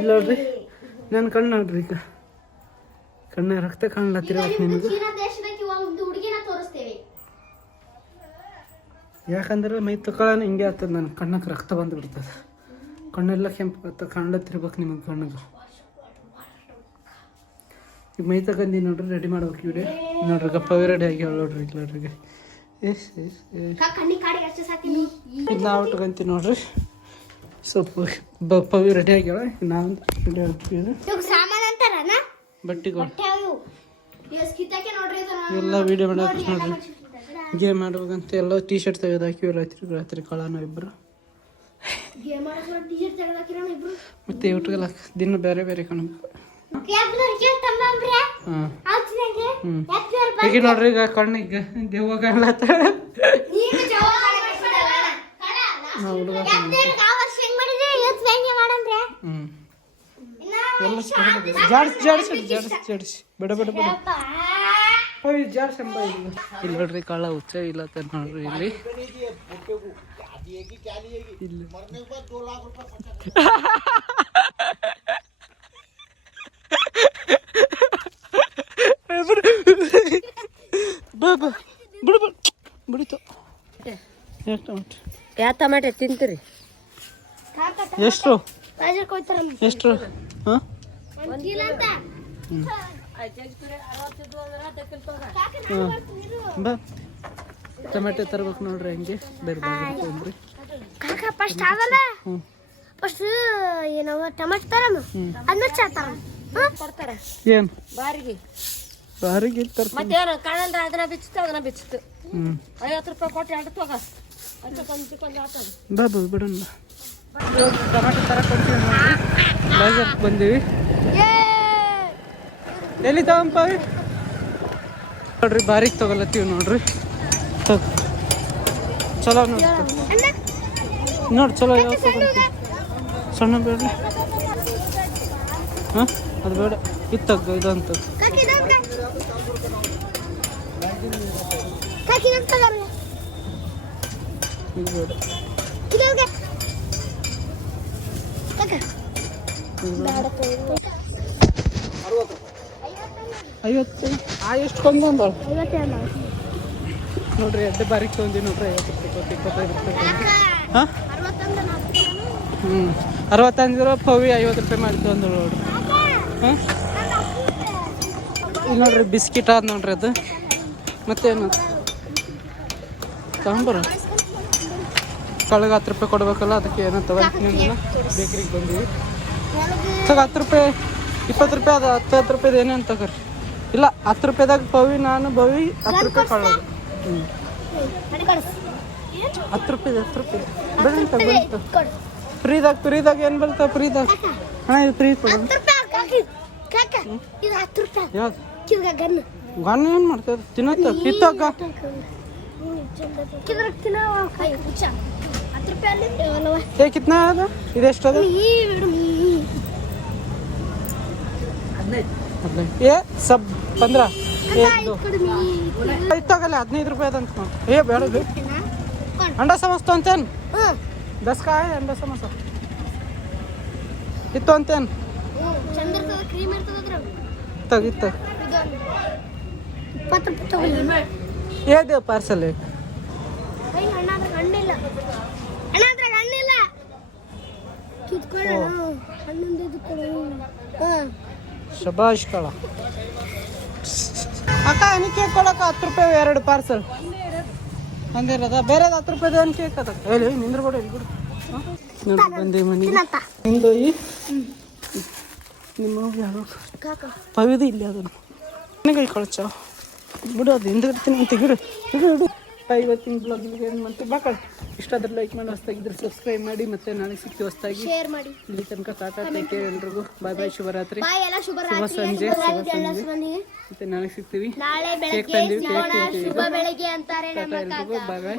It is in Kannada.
ಇಲ್ಲ ನೋಡ್ರಿ ನನ್ನ ಕಣ್ಣು ನೋಡ್ರಿ ಈಗ. ಕಣ್ಣ ರಕ್ತ ಕಾಣ್ಲತ್ತಿರ ನಿಮಗೆ. ಯಾಕಂದ್ರೆ ಮೈ ತಕೊಳ್ಳೋಣ ಹಿಂಗೆ ಆಗ್ತದೆ ನನ್ನ ಕಣ್ಣಕ್ಕೆ ರಕ್ತ ಬಂದು ಬಿಡ್ತದೆ ಕಣ್ಣೆಲ್ಲ ಕೆಂಪು ಕಾಣ್ಲತ್ತಿರ್ಬೇಕು ನಿಮಗೆ ಕಣ್ಣಿಗೆ. ಈಗ ಮೈ ತಗೊಂಡಿ ನೋಡ್ರಿ ರೆಡಿ ಮಾಡ್ಬೇಕು ಇವ್ರಿ. ನೋಡ್ರಿ ಗಪ್ಪವೇ ರೆಡಿ ಆಗಿ ನೋಡ್ರಿ ಈಗ ನೋಡ್ರಿ ಇಸ್ ಎಸ್ ಎಸ್ ಎಸ್ ನಾವು ಇಟ್ಕೊಂತೀವಿ ನೋಡ್ರಿ. ಸ್ವಲ್ಪ ಬಪ್ಪ ರೆಡಿ ಆಗ್ಯಾವ ನಾನು ರೆಡಿ ಆಗ್ತೀವಿ ಬಟ್ಟೆ ಎಲ್ಲ ವಿಡಿಯೋ ಮಾಡಕ್ಕೆ ನೋಡ್ರಿ ಗೇಮ್ ಮಾಡ್ಬೇಕಂತ ಎಲ್ಲ ಟೀ ಶರ್ಟ್ ತೆಗೆದು ಹಾಕಿವಿ ರಾತ್ರಿ ರಾತ್ರಿ ಕಳನ ಇಬ್ಬರು ಮತ್ತೆ ಊಟಗೆಲ್ಲ ದಿನ ಬೇರೆ ಬೇರೆ ಕಾಣಬೇಕು ಈಗ ನೋಡ್ರಿ ಈಗ ಕಣ್ಣಿಗೆ ದೆವ್ವ ಕಾಣ್ಲತ್ತ ಹುಡುಗ ಆ ವರ್ಷ ಹೆಂಗ್ ಮಾಡಿದ್ರೆ ಇವತ್ತು ಹೆಂಗೆ ಮಾಡಂದ್ರೆ ಹ್ಞೂ ಇನ್ನ ಎಲ್ಲ ಜಾಡ್ಸಿ ಜಾಡ್ಸಿ ಜಾಡ್ಸಿ ಜಾಡ್ಸಿ ಬೇಡ ಬೇಡ ಬೇಡ. ಹೋಯ್ ಜಾಡ್ಸಿ ಎಂಬ ಇಲ್ಲಿ. ಇಲ್ಲಿ ನೋಡ್ರಿ ಕಳ್ಳ ಹುಚ್ಚ ಇಲ್ಲ ನೋಡ್ರಿ ಇಲ್ಲಿ. ಇಲ್ಲಿ. ಬಿಡು. ಬಿಡು ಬಿಡಿತು. ಎಷ್ಟು ಟೊಮೆಟೊ ಯಾವ ಟಮಾಟೆ ತಿಂತೀರಿ? ಎಷ್ಟು? ಬಾ. ಟೊಮೆಟೊ ತರ್ಬೇಕು ನೋಡ್ರಿ ಹಂಗೆ. ಬೇರೆ ಬೇರೆ ಕಾಕ ಫಸ್ಟ್ ಆಗಲ್ಲ? ಫಸ್ಟ್ ಏನವ ಟಮಾಟೊ ತರಮ ಅದ್ಮೇಲೆ ಚಾ ತರಮ ಕೊಡ್ತಾರೆ ಏನು? ಬಾರಿಗೆ. ಬಾರಿಗೆ ತರ್ತೀನಿ. ಮತ್ತೇನು? ಕಾಣಂದ್ರೆ ಅದನ್ನ ಬಿಚ್ಚುತ್ತೆ ಅದನ್ನ ಬಿಚ್ಚುತ್ತೆ. ಹ್ಞೂ ಐವತ್ತು ರೂಪಾಯಿ ಕೊಟ್ಟು ಎರಡು ತಗ. ಬಾ ಬಾ ಬಿಡೋಣ. ಟೊಮೆಟೊ ತರಕ್ಕೆ ಕೊಡ್ತೀವಿ ನೋಡ್ರಿ. ಬಾಜಾರ್ಗೆ ಬಂದೀವಿ. ಎಲ್ಲಿ ತಗೊಂಪ ನೋಡ್ರಿ, ಬಾರಿಗೆ ತಗೊಲತ್ತೀವಿ ನೋಡ್ರಿ. ಚಲೋ ನೋಡಿ ನೋಡಿ, ಚಲೋ ಯಾವ ತಗೊಂತೀವಿ ಸಣ್ಣ ಬೇಡ್ರಿ. ಹಾಂ? ಅದು ಬೇಡ. ಇದು ತಗ್ಗ ಇದಂತ ಇದು ಬೇಡ ಇದಂಗೆ ಕಾಕ ಇದು ಬೇಡ ಬೇಡ ಐವತ್ತು. ಆ, ಎಷ್ಟು ಕೊಂದು ಐವತ್ತೇಳು ನೋಡ್ರಿ, ಎಡ್ಡೆ ಬಾರಿ ತೊಗೊಂಡಿ ನೋಡ್ರಿ, ಐವತ್ತು ರೂಪಾಯಿ ಇಪ್ಪತ್ತು ಇಪ್ಪತ್ತೈದು ರೂಪಾಯಿ ಹಾಂ? ಹ್ಞೂ ಅರವತ್ತಂದು ಪವಿ ಐವತ್ತು ರೂಪಾಯಿ ಮಾಡಿ ತೊಗೊಂಡು ನೋಡ್ರಿ. ಹಾಂ? ಇಲ್ಲಿ ನೋಡ್ರಿ, ಬಿಸ್ಕಿಟ್ ಆದ ನೋಡ್ರಿ ಅದು. ಮತ್ತೇನು? ತಗೊಂಬರ ಕಳಗೆ ಹತ್ತು ರೂಪಾಯಿ ಕೊಡ್ಬೇಕಲ್ಲ, ಅದಕ್ಕೆ ಏನೋ ತಗೊಂಡು ಬೇಕ್ರಿಗೆ ಬಂದೀವಿ. ತಗ ಹತ್ತು ರೂಪಾಯಿ, ಇಪ್ಪತ್ತು ರೂಪಾಯಿ ಅದು, ಹತ್ತು ಹತ್ತು ರೂಪಾಯ್ದು ಏನೇನು ತಗೋರಿ? ಇಲ್ಲ ಹತ್ತು ರೂಪಾಯಿದಾಗ ಪವಿ ನಾನು ಬವಿ ಹತ್ತು ರೂಪಾಯಿ ಕೊಳ್ಳೋದು ಹ್ಞೂ ಹತ್ತು ರೂಪಾಯಿ ಹತ್ತು ರೂಪಾಯಿ ಬೆಳಂತ ಬೆಳಂತ ಫ್ರೀದಾಗ ಫ್ರೀದಾಗ ಏನು ಬರ್ತವೆ? ಫ್ರೀದಾಗ. ಹಣ ಇದು ಫ್ರೀ ಕೊಡು. ಹತ್ತು ರೂಪಾಯಿ ಕಾಕಿ ಕಾಕ ಇದು ಹತ್ತು ರೂಪಾಯಿ ಯಾವ್ದು? ಗನ್. ಏನು ಮಾಡ್ತಾರೆ ತಿನ್ನತ್ತ? ಕಿತ್ತಕ್ಕ ಏ ಕಿತ್ನ ಅದ? ಇದೆಷ್ಟು ಅದ? ಏ ಸಬ್ ಪಂದ್ರ? ಇತ್ತಾಗಲ್ಲ ಹದಿನೈದು ರೂಪಾಯಿ ಅದಂತ ನಾವು ಏ ಬೇಡ ಅಂಡ ಸಮಸ್ತ ಅಂತೇನು? ದಸ್ಕ ಅಂಡ ಸಮೋಸ ಇತ್ತು ಅಂತೇನು? ಚಂದ ಇರ್ತದ ಕ್ರೀಮ್ ಇರ್ತದ ಅದ್ರ ತಗ ಇತ್ತ ಇದೊಂದು. ಇಪ್ಪತ್ತು ರೂಪಾಯಿ ತಗೊಳ್ಳಿ. ಏ ದೇವ್ ಪಾರ್ಸಲ್ ಅಯ್ಯ ಶಬಾಷ್ ಕಳ. ಅಕ್ಕ ಏನು ಕೇಕ್ ಕೊಡಕ್ಕ ಹತ್ತು ರೂಪಾಯಿ ಎರಡು ಪಾರ್ಸಲ್ ಹಂಗಿರದ ಬೇರೆ ಹತ್ತು ರೂಪಾಯಿದು ಏನು ಕೇಕ್ ಅದ? ಹೇಳಿ ನಿಂದ್ರ ಬಿಡು ಇಲ್ಲಿ ಬಿಡು. ಹಾಂ? ನೋಡ್ರಿ ಬಂದೆ ಮನೆ ನಿಂದು ನಿಮ್ಮ ಯಾರು? ಕಾಕ ಪವಿದು ಇಲ್ಲಿ ಅದನ್ನು ನನಗೆ ಕಳ್ಚ? ಬಿಡು ಅದು ಹಿಂದಿರ್ತೀನಿ ಅಂತ ಗಿಡು ಇಡು ಇಡು. ಇವತ್ತಿನ ಬ್ಲಾಗ್ ಇಲ್ಲಿಗೆ ಏನು ಮತ್ತೆ ಬಾಕಳ್ ಇಷ್ಟ ಆದ್ರೆ ಲೈಕ್ ಮಾಡಿ ಹೊಸ್ತಾಗಿದ್ರೆ ಸಬ್ಸ್ಕ್ರೈಬ್ ಮಾಡಿ ಮತ್ತೆ ನಾಳೆ ಸಿಕ್ತಿ ಹೊಸ್ತಾಗಿ ಶೇರ್ ಮಾಡಿ. ಇಲ್ಲಿ ತನಕ ಟಾಟಾ ಟೇಕ್ ಕೇರ್ ಎಲ್ರಿಗೂ ಬಾಯ್ ಬಾಯ್ ಶುಭರಾತ್ರಿ. ಶುಭ ಸಂಜೆ, ಶುಭ ಸಂಜೆ. ಮತ್ತೆ ನಾಳೆ ಸಿಗ್ತೀವಿ. ಕೇಕ್ ತಂದೀವಿ ಕೇಕ್ ತಿಂತೀವಿ. ಅಂತಾರೆ ನಮ್ಮ ಟಾಟಾ ಎಲ್ರಿಗೂ ಬಾಯ್ ಬಾಯ್